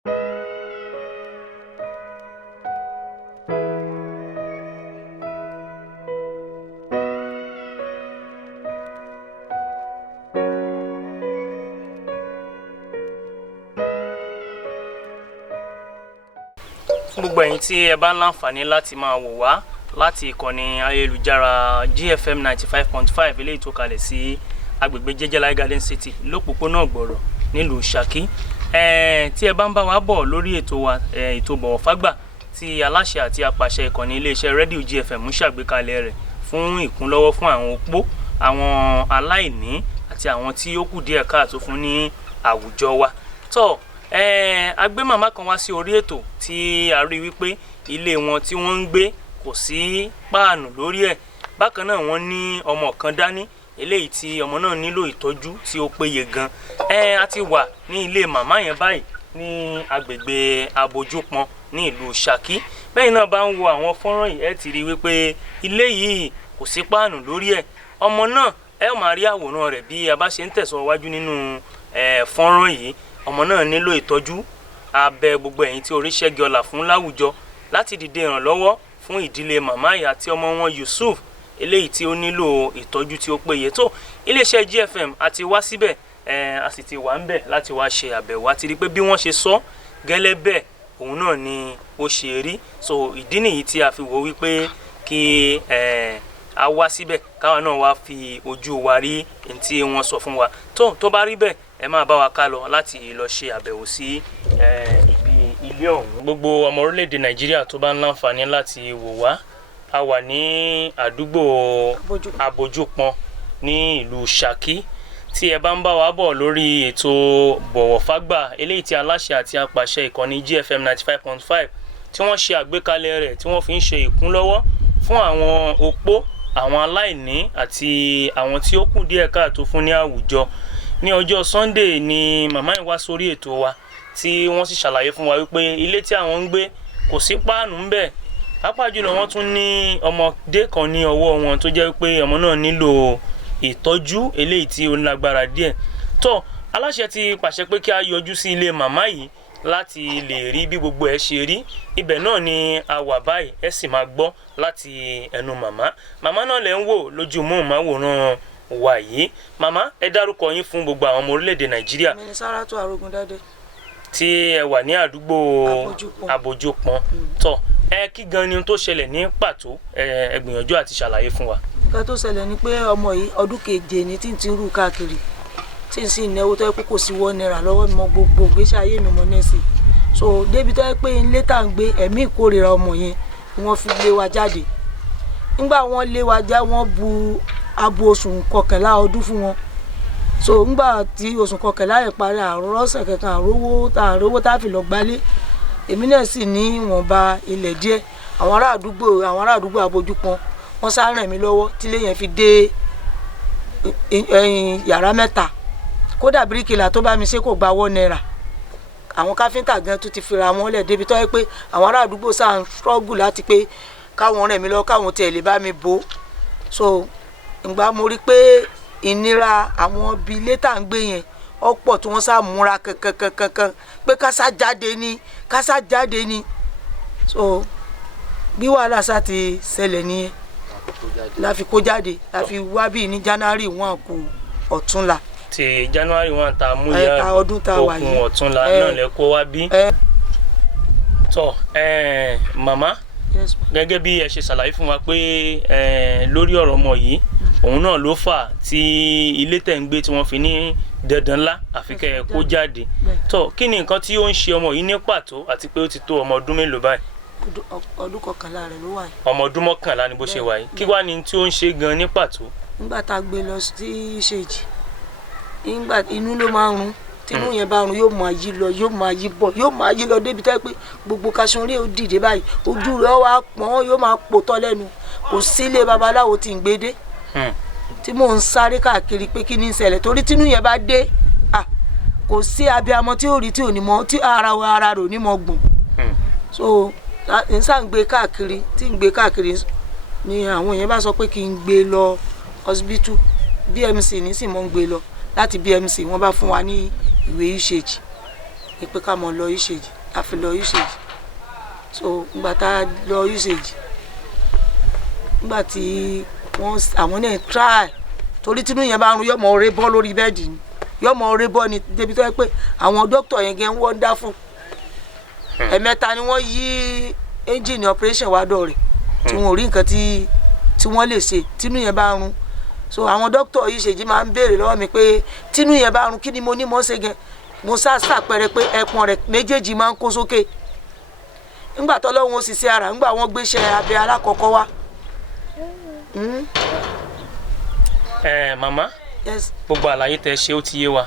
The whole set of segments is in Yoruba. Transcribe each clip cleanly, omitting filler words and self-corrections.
Gbogbo ẹ̀yin tí ẹ bá láǹfààní láti máa wò wá láti ìkànnì ayélujára Jfm 95.5 eléyìí tó kalẹ̀ sí agbègbè Jẹ́jẹ́láyé Garden City lópòpónà Ọ̀gbọ̀rọ̀ nílùú Saki. Tí ẹ bá ń bá wa bọ̀ lórí ètò wa ètò Bọ̀wọ̀ Fágbà tí aláṣẹ àti apàṣẹ ìkànnì iléeṣẹ́ rédíò Jfm ṣàgbékalẹ̀ rẹ̀ fún ìkúnlọ́wọ́ fún àwọn opó, àwọn aláìní àti àwọn tí ó kù díẹ̀ káàtó fún ní àwùjọ wa. A gbé màmá kan wá sí orí ètò tí a rí wípé ilé wọn tí wọ́n ń gbé kò sí páànù lórí ẹ̀. Bákan náà wọ́n ní ọmọ kan dání eléyìí tí ọmọ náà nílò ìtọ́jú tí ó péye gan. A ti wà ní ilé màmá yẹn báyìí ní agbègbè Abojupon ní ìlú Saki. Bẹ́ẹ̀ náà bá ń wo àwọn fọ́nrán yìí ẹ ti rí wípé ilé yìí kò sí páànù lórí ẹ̀. Ọmọ náà ẹ máa rí àwòrán rẹ̀ bí a bá ṣe ń tẹ̀síwájú nínú fọ́nrán yìí. Ọmọ náà nílò ìtọ́jú. A bẹ̀ gbogbo ẹ̀yin tí orí ṣẹ́gi ọlà fún láwùjọ láti dìde ìrànlọ́wọ́ fún ìdílé màmá yìí àti ọmọ wọn Yusuf eléyìí tí ó nílò ìtọ́jú tí ó péye. Tó iléeṣẹ́ GFM a ti wá síbẹ̀ a sì ti wà ń bẹ̀ láti wá ṣe àbẹ̀wò àti rí pé bí wọ́n ṣe sọ gẹ́lẹ́ bẹ́ẹ̀ òun náà ni ó ṣe rí. So ìdí nìyí tí a fi wò wípé kí a wá síbẹ̀ káwọn náà wá fi ojú wa rí ní tí wọ́n sọ fún wa. Tó bá rí bẹ́ẹ̀ ẹ máa bá wa ká lọ láti lọ ṣe àbẹ̀wò sí ibi ilé ọ̀hún. Gbogbo ọmọ orílẹ̀-èdè Nàìjíríà tó bá ń láǹfààní láti wò wá, a wà ní àdúgbò Abojupon ní ìlú Saki. Tí ẹ bá ń bá wa bọ̀ lórí ètò Bọ̀wọ̀ Fágbà eléyìí tí aláṣẹ àti apàṣẹ ìkànnì Jfm 95.5 tí wọ́n ṣe àgbékalẹ̀ rẹ̀ tí wọ́n fi ń ṣe ìkúnlọ́wọ́ fún àwọn opó, àwọn aláìní àti àwọn tí ó kù díẹ̀ káàtó fún ní àwùjọ. Ní ọjọ́ Sunday ni màmá yìí wá sórí ètò wa tí wọ́n sì ṣàlàyé fún wa wípé ilé tí àwọn ń gbé kò sí páànù ń bẹ̀. Pàápàá jùlọ wọ́n tún ní ọmọdé kan ní ọwọ́ wọn tó jẹ́ pé ọmọ náà nílò ìtọ́jú eléyìí tí ó lágbára díẹ̀. Aláṣẹ ti pàṣẹ pé kí a yọjú sí ilé màmá yìí láti lè rí bí gbogbo ẹ̀ ṣe rí. Ibẹ̀ náà ni a wà báyìí ẹ sì máa gbọ́ láti ẹnu màmá. Màmá náà lẹ ń wò lójú móhùnmáwòrán wa yìí. Màmá ẹ dárúkọ yín fún gbogbo àwọn ọmọ orílẹ̀-èdè Nàìjíríà. Mi ni Sárátù Arógundádé. Tí ẹ wà ní àdúgbò Abojupon. Kí gan ni tó ṣẹlẹ̀ ní pàtó ẹ gbìyànjú àti ṣàlàyé fún wa. Nǹkan tó ṣẹlẹ̀ ni pé ọmọ yìí ọdún keje ni tí ń ti rú káàkiri tí ń sì náwó tó yẹ kó kò sí £1 lọ́wọ́ mi mọ gbogbo ìgbésí ayé mi mọ nẹ́ẹ̀sì. So débi tó yẹ pé ilé tá à ń gbé ẹ̀mí ìkórìíra ọmọ yẹn ni wọ́n fi lé wa jáde. Nígbà wọ́n lé wa já wọ́n bu abo oṣù kọkànlá ọdún fún wọn. So ńgbà tí oṣù kọkànlá yẹn parí àrọ́sẹ̀ kankan àrówó tá a fi lọ gbálé. Èmi náà sì ní ìwọ̀nba ilẹ̀ díẹ̀. Àwọn ará àdúgbò Abojupon wọ́n sá ràn mí lọ́wọ́ tí ilé yẹn fi dé yàrá 3. Kódà bíríkìlà tó bá mi ṣe kò gba £1. Àwọn káfíńtà gan tó ti fira wọn lẹ̀ débi tó yẹ pé àwọn ará àdúgbò sá ń struggle láti pé káwọn ràn mí lọ́wọ́ káwọn tiẹ̀ lè bá mi bò. So ìgbà mo rí pé ìnira àwọn ibi ilé tá à ń gbé yẹn ọ̀pọ̀ tí wọ́n sá múra kankan pé kásá jáde ni. So bí wàhálà sá ti ṣẹlẹ̀ nìyẹn la fi kó jáde la fi wá bí ní January 1 kù ọ̀túnla. Ti January 1 ta mú yá ọdún tá wà yìí okùn ọ̀túnla náà lẹ kó wá bí. Màmá gẹ́gẹ́ bí ẹ ṣe ṣàlàyé fún wa pé lórí ọ̀rọ̀ ọmọ yìí òun náà ló fà tí ilé tẹ̀ ń gbé tí wọ́n fi ní dandan ńlá àfi kẹ́ ẹ kó jáde. Kí ni nǹkan tí ó ń ṣe ọmọ yìí ní pàtó àti pé ó ti tó ọmọ ọdún mélòó báyìí? Ọdún 11 rẹ̀ ló wà yìí. Ọmọ ọdún 11 ni bó ṣe wà yìí. Kí wá ni tí ó ń ṣe gan ní pàtó? Nígbà tá a gbé lọ sí ìṣèjì nígbà inú ló máa ń rún tínú yẹn bá rún yóò máa yí lọ yóò máa yí bọ̀ yóò máa yí lọ débi tó yẹ pé gbogbo kaṣan rí ó dìde báyìí ojú rẹ̀ wá pọ́n yóò máa pòtọ́ lẹ́nu. Kò sílé babaláwo tí ń gbé dé tí mò ń sáré káàkiri pé kí ni ń ṣẹlẹ̀ torí tínú yẹn bá dé kò sí abiyamọ tí ò rí tí ò ní mọ tí ara rẹ̀ ò ní mọ gbọ̀n. So n sá ń gbé káàkiri tí ń gbé káàkiri ni àwọn yẹn bá sọ pé kí n gbé lọ hospital BMC ní sì mọ́ ń gbé lọ láti BMC wọ́n bá fún wa ní ìwé usage ìpè ká mọ̀ lọ usage a fi lọ usage so nígbà tá a lọ usage nígbà tí àwọn náà try torí tínú yẹn bá ń rún yọmọ ọrẹ bọ́ lórí bẹ́ẹ̀dì ni yọmọ ọrẹ bọ́ ni débi tó yẹ pé àwọn dókítà yẹn gẹ́ ń wonderful ẹ̀mẹ́ta ni wọ́n yí engine operation wá dọ̀ rẹ̀ tí wọn ò rí nǹkan tí wọ́n lè ṣe tínú yẹn bá ń rún so àwọn dókítà yìí ṣèjì máa ń béèrè lọ́wọ́ mi pé tínú yẹn bá ń rún kí ni mo ní mọ́ ṣe gan mo ṣàpẹẹrẹ pé ẹpọn rẹ̀ méjèèjì máa ń kó sókè ńgbà tọ́lọ́run ó sì ṣe ara ńgbà wọ́n gbéṣẹ́ abẹ alákọ̀ọ́kọ́ wá. Màmá Yes. gbogbo àlàyé tẹ́ ṣe ó ti yé wa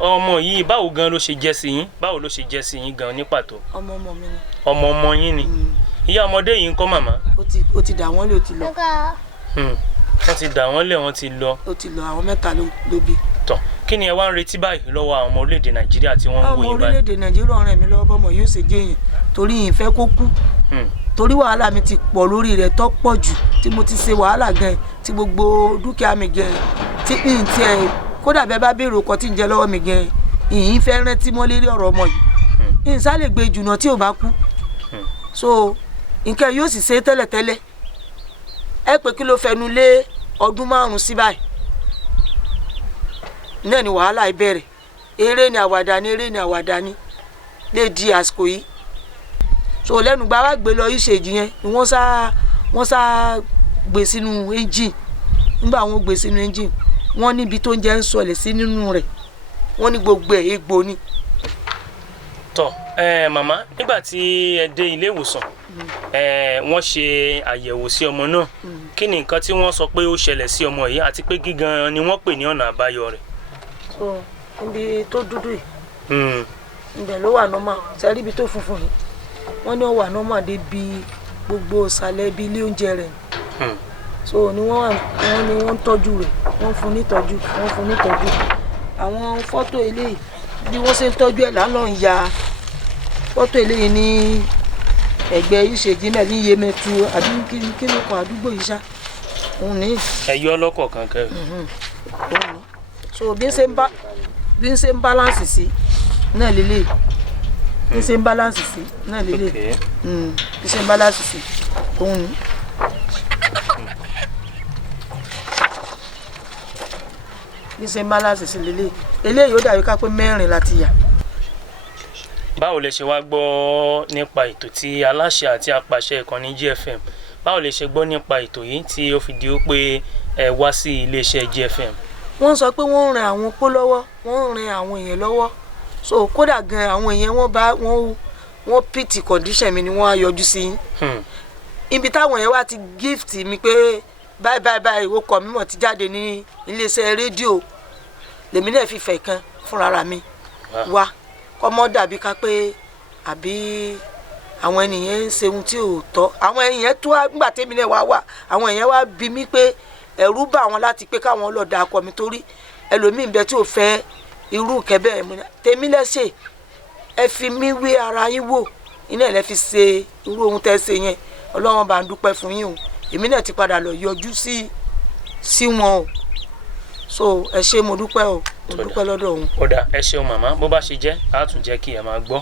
ọmọ yìí báwo gan ló ṣe jẹ́ sí yín báwo ló ṣe jẹ́ sí yín gan ní pàtó. ọmọ mi ni. ọmọ yín ni ìyá ọmọdé yìí ń kọ́ màmá. ó ti dà wọ́n lé ó ti lọ. wọ́n ti dà wọ́n lé wọ́n ti lọ. ó ti lọ àwọn mẹ́ta ló bí. tọ́ kí ni ẹ wá ń retí báyìí lọ́wọ́ àwọn ọmọ orílẹ̀-èdè Nàìjíríà tí wọ́n ń wò yín báyìí. ọmọ orílẹ̀-èdè Nàìjíríà ràn mí lọ́wọ́ bọ́mọ yóò ṣe jẹ́ èèyàn torí ìfẹ́ kó kú torí wàhálà mi ti pọ̀ lórí rẹ̀ tó pọ̀ jù tí mo ti ṣe wàhálà gan tí gbogbo dúkìá mi gan tí n tiẹ̀ kódà bẹ́ẹ̀ bá béèrè ọkọ̀ tí ń jẹ lọ́wọ́ mi gan ìyìn fẹ́ rántí mọ́ lérí ọ̀rọ̀ ọmọ yìí ìsá lè gbé jùnà tí ò bá kú so nǹkan yóò sì ṣe tẹ́lẹ̀tẹ́lẹ̀ ẹ pé kí ló fẹnu lé ọdún 5 sí báyìí náà ni wàhálà ìbẹ̀rẹ̀ eré ni àwàdà ni lè di àsìkò yìí so lẹ́nu gba wá gbé lọ usage yẹn ni wọ́n sá gbé sínú engine nígbà wọ́n gbé sínú engine wọ́n níbi tó ń jẹ́ ń sọlẹ̀ sí nínú rẹ̀ wọ́n ní gbogbo ẹ̀ egbò ni. tọ́ màmá nígbà tí ẹ dé ilé ìwòsàn wọ́n ṣe àyẹ̀wò sí ọmọ náà kí ni nǹkan tí wọ́n sọ pé ó ṣẹlẹ̀ sí ọmọ yìí àti pé gígan ni wọ́n pè ní ọ̀nà àbáyọ rẹ̀. so ibi tó dúdú yìí ibẹ̀ ló wà normal sẹ́rí ibi tó funfun yìí wọ́n ní ó wà normal dé bí gbogbo ìsàlẹ̀ ibi ilé oúnjẹ rẹ̀ so ni wọ́n ń tọ́jú rẹ̀ wọ́n fún nítọ́jú àwọn fọ́tò eléyìí bí wọ́n ṣe ń tọ́jú ẹ̀ lánàá ń ya fọ́tò eléyìí ní ẹgbẹ́ ìṣèjì náà ní Yemẹtu àbí kí ló kan àdúgbò yìí ṣá òun ní. ẹyọ ọlọ́kọ̀ kankan. so bí ń ṣe ń balance sí náà lélẹ̀ bí ń ṣe ń balance sí náà lélẹ̀ bí ń ṣe ń balance sí òun ní. bí ṣe ń balance sí lélẹ̀ eléyìí ó dàbí ká pé 4 láti yà. báwo lẹ ṣe wá gbọ́ nípa ètò tí aláṣẹ àti apàṣẹ ìkànnì Jfm báwo lẹ ṣe gbọ́ nípa ètò yìí tí ó fi di pé ẹ wá sí iléeṣẹ́ Jfm. wọ́n sọ pé wọ́n ń ran àwọn opó lọ́wọ́ wọ́n ń ran àwọn èèyàn lọ́wọ́ so kódà gan àwọn èèyàn wọ́n pity condition mi ni wọ́n á yọjú sí ibi táwọn èèyàn wá ti gift mi pé báyìí ó kọ mímọ̀ ti jáde ní iléeṣẹ́ rédíò lèmi náà fi fẹ̀ kan fúnra mi wá kọ́mọ́ dàbí ká pé àbí àwọn ènìyàn ń ṣe ohun tí ò tọ́ àwọn èèyàn tó wá nígbà tèmi náà wá àwọn èèyàn wá bí mi pé ẹ̀rù bà wọ́n láti pé káwọn lọ da akọ mi torí ẹlòmíín bẹ tí ò fẹ́ irú kẹbẹ́ ẹ̀ tèmi lẹ́sẹ̀ ẹ fi mí wé ara yín wò iná ẹ̀ lẹ́ fi ṣe irú ohun tẹ́ ṣe yẹn Ọlọ́run bá ń dúpẹ́ fún yín o èmi náà ti padà lọ yọjú sí wọn o so ẹ ṣé mo dúpẹ́ o mo dúpẹ́ lọ́dọ̀ òun. ó dà ẹ ṣeun màmá bó bá ṣe jẹ́ á tún jẹ́ kí ẹ máa gbọ́.